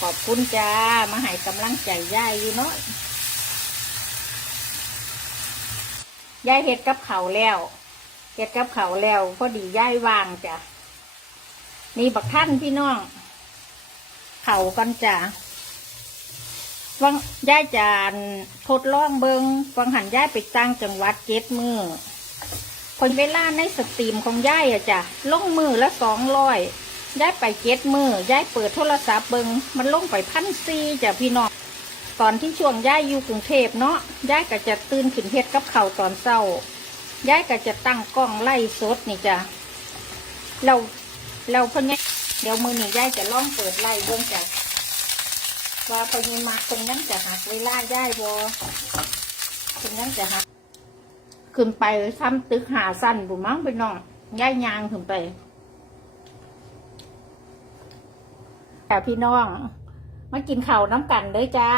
ขอบคุณจ้า มาให้กำลังใจยายอยู่เนาะยายเฮ็ดกับเขาแล้วเฮ็ดกับเขาแล้วพอดียายวางจ้ะนี่บักท่านพี่น้อง เขากันจ้ะวังยายจานทดลองเบิงวังหันยายไปตั้งจังหวัดเจ็ดมือคนเวลาในสตรีมของยายอะจ้ะลงมือละสองร้อย ยายไปเจ็ดมือยายเปิดโทรศัพท์เบิงมันลงไปพันซีจ้ะพี่น้องตอนที่ช่วงยายอยู่กรุงเทพเนาะยายก็จะตื่นขึ้นเฮ็ดกับเขาตอนเช้ายายก็จะตั้งกล้องไล่สดนี่จ้ะเราเราเพิ่นเนี่ยเดี๋ยวมือนี่ยายจะล่องเปิดไล่เบิ่งจ้ะว่าพญมาคนนั้นจะหักเวลายายบ่คนนั้นจะหักขึ้นไปทำตึกหาสั้นบุมั้งไปน้องยายยางขึ้นไป แต่พี่น้อง มากินข้าน้ำกันเด้อจ้า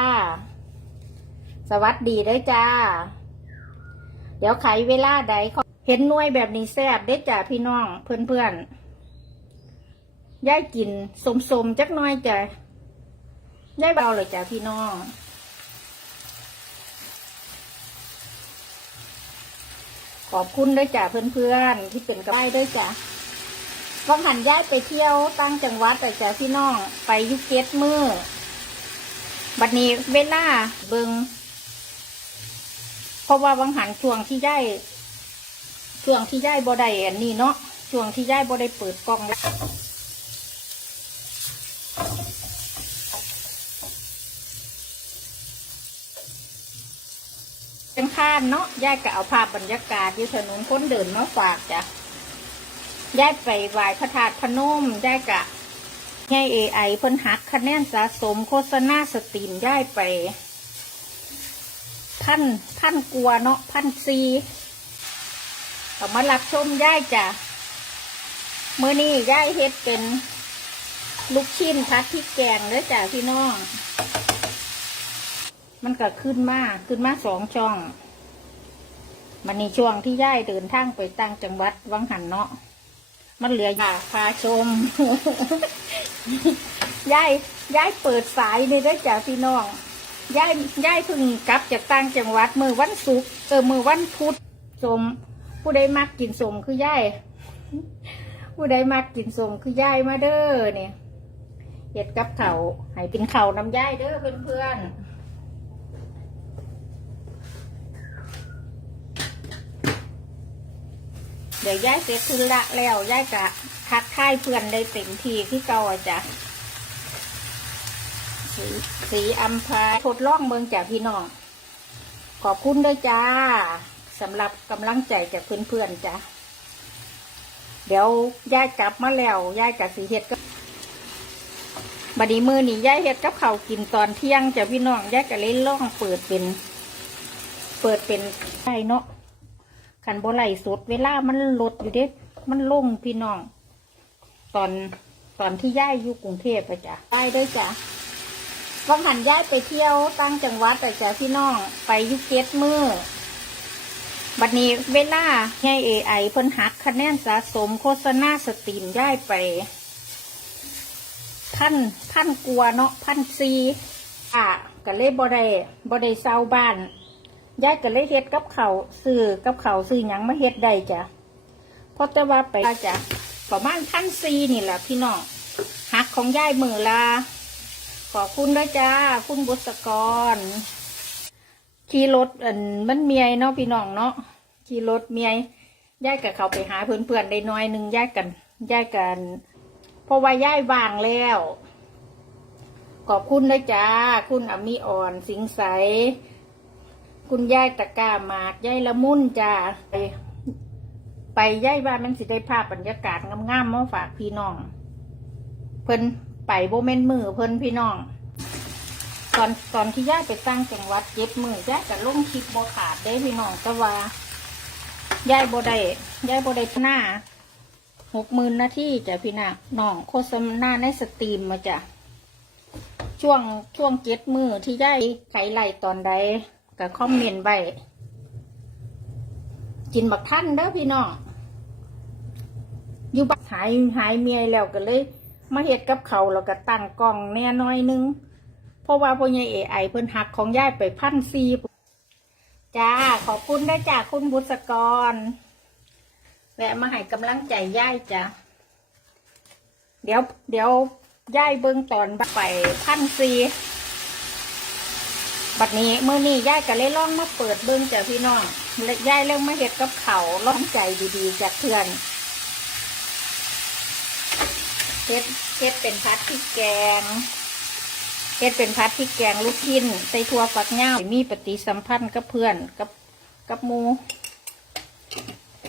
สวัสดีเด้อจ้า เดี๋ยวไขเวลาใดเขาเห็นน่วยแบบนี้แซ่บเด้อจ้าพี่น้องเพื่อนๆย่ายกินสมๆจักน้อยจ้ะย่ายเบาเลยจ้าพี่น้องขอบคุณด้วยจ้ะเพื่อนๆที่เป็นกระไ้ด้วยจ้ะ วังหันย้ายไปเที่ยวตั้งจังหวัดแต่จ้ะพี่น้องไปยุเกตมือบัดนี้เวลาเบิงเพราะว่าวังหันช่วงที่ย้ายช่วงที่ย้ายบ่ได้อันนี้เนาะช่วงที่ย้ายบ่ได้เปิดกล้องแล้วเป็นข้านเนาะย้ายก็เอาภาพบรรยากาศอยู่ถนนคนเดินมาฝากจ้ะ ยายไปไหว้พระธาตุพนมยายกะให้เอไอเพิ่นหักคะแนนสะสมโฆษณาสตรีมยายไป พันพันกลัวเนาะพันซีเอามารับชมยายจ้ะมื้อนี้ยายเฮ็ดเป็นลูกชิ้นพัดพริกแกงเด้อจ้ะพี่น้อง มันก็ขึ้นมาขึ้นมาสองช่อง มันในช่วงที่ย่ายเดินทางไปตั้งจังหวัดวังหันเนาะ มันเหลืออยากพาชม ยาย ยายเปิดสายเลยได้จ้ะพี่น้อง ยาย ยายเพิ่งกลับจากตั้งจังหวัดมือวันศุกร์เออมือวันพุธสมผู้ใดมักกินสมคือยายผู้ใดมักกินสมคือยายมาเด้อเนี่ยเห็ดกับเขาให้กินเขาน้ำยายเด้อเพื่อนๆ เดี๋ยวย้ายเสร็จธุระแล้วย้ายกะทักทายเพื่อนได้เต็มทีที่เก่าจ้ะสีสีอัมพายทดลองเมืองจากพี่น้อง ขอบคุณด้วยจ้าสำหรับกำลังใจจากเพื่อนๆจ้ะเดี๋ยวย้ายกลับมาแล้วย้ายกับสีเห็ดก็บัดนี้มือนี่ย้ายเห็ดกับเขากินตอนเที่ยงจ้ะพี่น้องย้ายก็เลยล่องเปิดเป็น เปิดเป็นไข่เนาะ ขันบ่ไหลสดเวลามันลดอยู่เด็มันลงพี่น้อง ตอนตอนที่ย้ายอยู่กรุงเทพไปจ้ะได้ด้วยจ้ะวังหันย้ายไปเที่ยวตั้งจังหวัดแต่จ้ะพี่น้องไปยุเกตมือบัดนี้เวลาให้เอไอเพิ่นหักคะแนนสะสมโฆษณาสตรีมย้ายไปพันพันกลัวเนาะพันซีอะก็เลยบ่ได้บ่ได้เซาบ้าน ยายก็เลยเฮ็ดกับเขาซื้อกับเขาซื้อหยังมาเฮ็ดได้จ้ะเพราะแต่ว่าไปจ้ะประมาณพันซีนี่แหละพี่น้องหักของยายมือละขอบคุณด้วยจ้า คุณบุษกร ขี่รถอันมันเมียเนาะพี่น้องเนาะขี่รถเมียยายกับเขาไปหาเพื่อนๆได้น้อยหนึ่งยายกันยายกัน เพราะว่ายายวางแล้ว ขอบคุณด้วยจ้า คุณอมิอ่อน สิงใส คุณยายตะก้าหมากยายละมุนจ้าไปไปยายว่ามันสิได้ภาพบรรยากาศงามๆมาฝากพี่น้อง เพิ่นไปโบเมนมือเพิ่นพี่น้อง ตอนตอนที่ยายไปตั้งจังหวัดเจ็บมือยายก็ลงคลิปบขาดได้พี่น้องแต่ว่ายายโบได้ยายโบได้หน้าหกหมื่นนาทีจ้ะพี่น้าน้องโฆษณาในสตรีมมาจ้ะช่วงช่วงเจ็ดมือที่ยายไขไหลตอนใด ก็คอมเมนต์ไว้กินบักท่านเด้อพี่น้องอยู่บักหายหายเมียแล้วก็เลย มาเฮ็ดกับเขาแล้วก็ตั้งกล้องแน่น้อยนึง เพราะว่าพ่อใหญ่เอไอเพิ่นหักของยายไปพันซีจ้า ขอบคุณได้จากคุณบุษกร แวะมาให้กำลังใจยายจ้ะเดี๋ยว เดี๋ยวยายเบิ่งตอนไปพันซี บัดนี้เมื่อนี้ยายก็เลยล่องมาเปิดเบิ่งจ้ะพี่น้องและยายเริ่มมาเฮ็ดกับเขาล่องใจดีๆ จากเพื่อนเฮ็ดเฮ็ดเป็นพัดพริกแกงเฮ็ดเป็นพัดพริกแกงลูกชิ้นใส่ถั่วฝักยาวมีปฏิสัมพันธ์กับเพื่อนกับกับหมู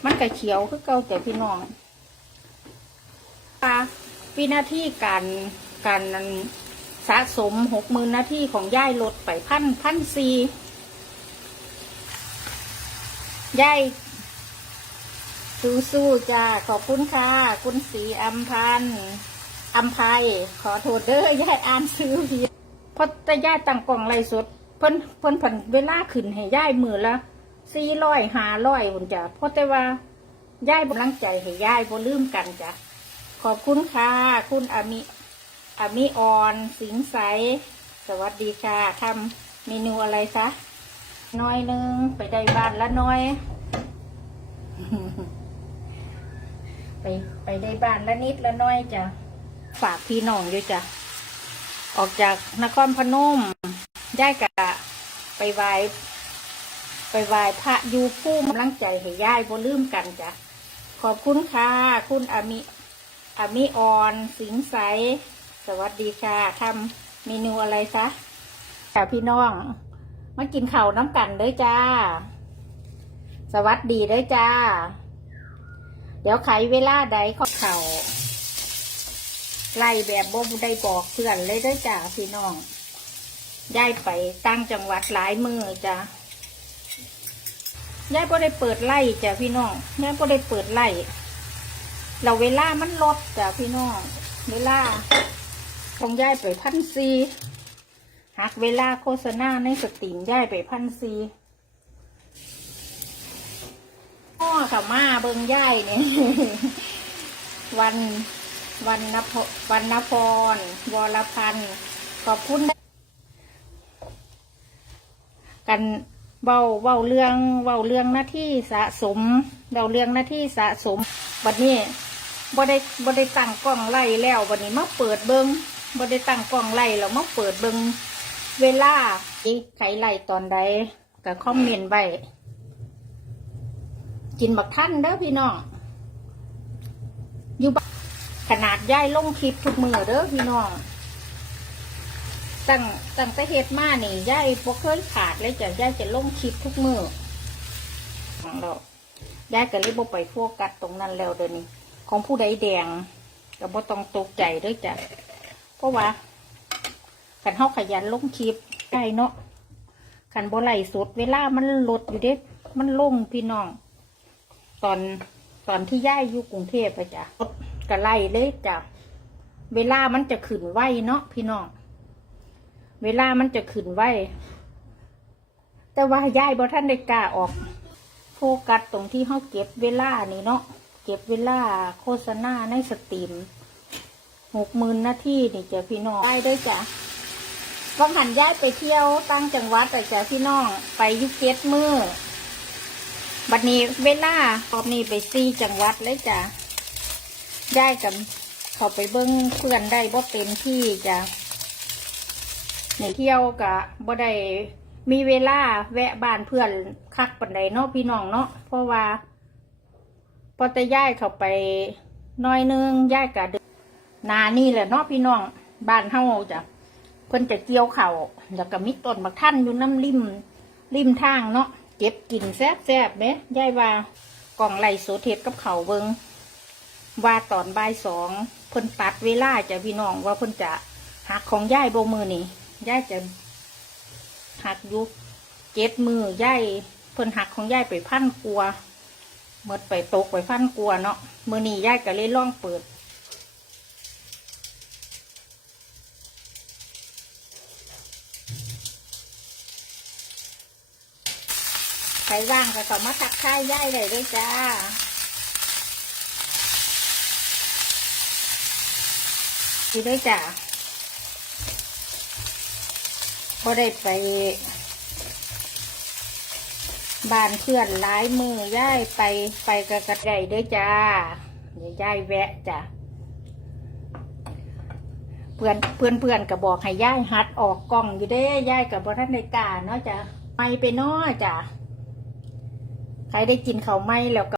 มันก็เขียวคือเก่าแต่พี่น้องค่ะวินาทีการการ สะสมหกหมื่นนาทีของย่ายลดไปพันพันซีย่ายสู้ๆจ้าขอบคุณค่ะ คุณสีอัมพันอัมภัยขอโทษเด้อย่ายอ่านซื้อผิดเพราะแต่ย่ายตั้งกล่องไรสดเพิ่นเพิ่นผันเวลาขึ้นให้ย่ายมือละสี่ร้อยห้าร้อยคุณจ้ะเพราะแต่ว่าย่ายกำลังใจให้ย่ายบ่ลืมกันจ้ะขอบคุณค่ะ คุณอามิ อามิออนสิงใสสวัสดีค่ะทำเมนูอะไรซะน้อยหนึง ไปได้บ้านละน้อย ไปไปได้บ้านละนิดละน้อยจ้ะฝากพี่น้องด้วยจ้ะออกจากนครพนมได้กะไปไหว้ไปไหว้พระยูผู้กำลังใจให้ย่ายบ่ลืมกันจ้ะขอบคุณค่ะ คุณอามิอามิออน สิงใส วัสดีค่ะทำเมนูอะไรซะค่ะพี่น้อง มากินข้าน้ำกันเด้อจ้า สวัสดีเด้อจ้า เดี๋ยวไขเวลาใดข้อเข่าไล่แบบบ่ได้บอกเพื่อนเลยได้อจ้าพี่น้องย้ายไปตั้งจังหวัดหลายมือจ้าย้ายบ่ได้เปิดไล่จ้าพี่น้องย้ายบ่ได้เปิดไล่เราเวลามันลดจ้าพี่น้อง เวลา ของย้ายไปพันซีหักเวลาโฆษณาในสตรีมย้ายไปพันซีพ่อกับมาเบิงย่ายเนี่ยวันวันนพวันนพร วรพันธ์ขอบคุณกันเบาเบาเรื่องเบาเรื่องหน้าที่สะสมเบาเรื่องหน้าที่สะสมบัดนี้บ่ได้บ่ได้ตั้งกล้องไล่แล้วบัดนี้มาเปิดเบิง บ่ได้ตั้งกล้องไล่แล้วมาเปิดเบิงเวลาอีใครไล่ตอนใดก็คอมเมนต์ไว้กินบักท่านเด้อพี่น้องอยู่ขนาดย่ายลงคลิปทุกมือเด้อพี่น้องตั้งตั้งแต่เฮ็ดมานี่ย่ายบ่เคยขาดเลยจ้ะย่ายจะลงคลิปทุกมือของเราย่ายก็เลยบ่ไปโฟกัสตรงนั้นแล้วเดี๋ยวนี้ ของผู้ใดแดงก็บ่ต้องตกใจเด้อจ้ะ เพราะว่ากันเฮาขยันลงคลิปได้เนาะขันบ่ไหลฟ์สดเวลามันลดอยู่เด้ มันลงพี่น้อง ตอนตอนที่ย่ายอยู่กรุงเทพไปจ้ะกระไลเลยจ้ะเวลามันจะขึ้นไวเนาะพี่น้อง เวลามันจะขึ้นไวแต่ว่าย่ายบ่ท่านได้กล้าออกโฟกัสตรงที่เขาเก็บเวลานี่เนาะเก็บเวลาโฆษณาในสตรีม หกหมื่นนาทีนี่จ้ะพี่น้องได้ด้วยจ้ะวังหันย้ายไปเที่ยวตั้งจังหวัดแต่จ้ะพี่น้องไปยุเก็ตมือบัดนี้เวลารอบนี้ไปซีจังหวัดเลยจ้ะได้กับเขาไปเบิ้งเพื่อนได้บ่เต็มที่จ้ะในเที่ยวกะบ่ได้มีเวลาแวะบ้านเพื่อนคักปันใดเนาะพี่น้องเนาะเพราะว่า พอแต่ย้ายเขาไปน้อยนึงย้ายกะ นานี่แหละเนาะพี่น้องบ้านเฮาจ้ะเพิ่นจะเกี่ยวเขาวแล้วก็มีต้นบักท่านอยู่น้ำริมริมทางเนาะเก็บกินแซ่บแซ่บๆเด้ยายว่ากล่องไหลโสเทศกับเขาเบิงว่าตอนบ่ายสองเพิ่นตัดเวลาจะพี่น้องว่าเพิ่นจะหักของยายโบมือนี่ยายจะหักยุเจ็ดมือยายเพิ่นหักของยายไปพันกลัวเมื่อไปตกไปพันกลัวเนาะมือนี่ยายก็เลยล่องเปิด ครว่างก็เข้ามาทักทายย่ายเลยด้วยจ้าสิได้วยจ้ะพอได้ไปบ้านเพื่อนหลายมือย่ายไปไปกระกระไดเด้อจ้าเดี๋ยวย่ายแวะจ้ะเพื่อนเพื่อนเพื่อนก็บอกให้ย่ายหัดออกกล้องอยู่เด้ย่ายกับบท่านในกาเนาะจ้ะไม่ไปเนาะจ้ะ ใครได้กินเขาวไหมแล้วก็